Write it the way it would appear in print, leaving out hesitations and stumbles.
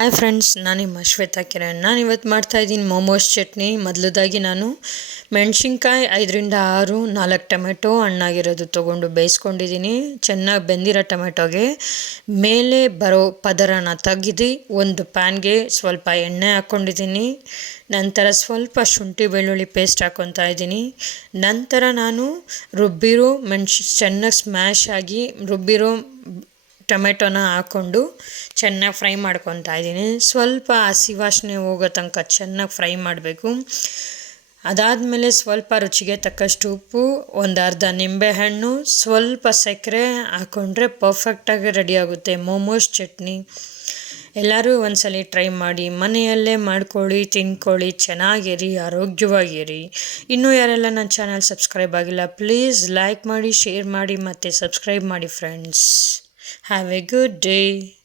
Hi friends, ನಾನು ನಿಮ್ಮ ಶ್ವೇತಾ ಕಿರಣ್. ನಾನು ಇವತ್ತು ಮಾಡ್ತಾಯಿದ್ದೀನಿ ಮೋಮೋಸ್ ಚಟ್ನಿ. ಮೊದಲದಾಗಿ ನಾನು ಮೆಣಸಿನ್ಕಾಯಿ 5-6 4 ಟೊಮೆಟೊ ಹಣ್ಣಾಗಿರೋದು ತೊಗೊಂಡು ಬೇಯಿಸ್ಕೊಂಡಿದ್ದೀನಿ. ಚೆನ್ನಾಗಿ ಬೆಂದಿರೋ ಟೊಮೆಟೊಗೆ ಮೇಲೆ ಬರೋ ಪದರನ ತೆಗೆದು ಒಂದು ಪ್ಯಾನ್ಗೆ ಸ್ವಲ್ಪ ಎಣ್ಣೆ ಹಾಕ್ಕೊಂಡಿದ್ದೀನಿ. ನಂತರ ಸ್ವಲ್ಪ ಶುಂಠಿ ಬೆಳ್ಳುಳ್ಳಿ ಪೇಸ್ಟ್ ಹಾಕ್ಕೊತಾ ಇದ್ದೀನಿ. ನಂತರ ನಾನು ಚೆನ್ನಾಗಿ ಸ್ಮ್ಯಾಶ್ ಆಗಿ ರುಬ್ಬಿರೋ ಟೊಮೆಟೊನ ಹಾಕ್ಕೊಂಡು ಚೆನ್ನಾಗಿ ಫ್ರೈ ಮಾಡ್ಕೊತಾ ಇದ್ದೀನಿ. ಸ್ವಲ್ಪ ಹಸಿ ವಾಸನೆ ಹೋಗೋ ತನಕ ಚೆನ್ನಾಗಿ ಫ್ರೈ ಮಾಡಬೇಕು. ಅದಾದಮೇಲೆ ಸ್ವಲ್ಪ ರುಚಿಗೆ ತಕ್ಕಷ್ಟು ಉಪ್ಪು, ಒಂದು ಅರ್ಧ ನಿಂಬೆಹಣ್ಣು, ಸ್ವಲ್ಪ ಸಕ್ಕರೆ ಹಾಕ್ಕೊಂಡ್ರೆ ಪರ್ಫೆಕ್ಟಾಗಿ ರೆಡಿಯಾಗುತ್ತೆ ಮೋಮೋಸ್ ಚಟ್ನಿ. ಎಲ್ಲರೂ ಒಂದ್ಸಲ ಟ್ರೈ ಮಾಡಿ, ಮನೆಯಲ್ಲೇ ಮಾಡ್ಕೊಳ್ಳಿ, ತಿನ್ಕೊಳ್ಳಿ, ಚೆನ್ನಾಗಿರಿ, ಆರೋಗ್ಯವಾಗಿರಿ. ಇನ್ನೂ ಯಾರೆಲ್ಲ ನನ್ನ ಚಾನಲ್ ಸಬ್ಸ್ಕ್ರೈಬ್ ಆಗಿಲ್ಲ, ಪ್ಲೀಸ್ ಲೈಕ್ ಮಾಡಿ, ಶೇರ್ ಮಾಡಿ ಮತ್ತು ಸಬ್ಸ್ಕ್ರೈಬ್ ಮಾಡಿ friends. Have a good day.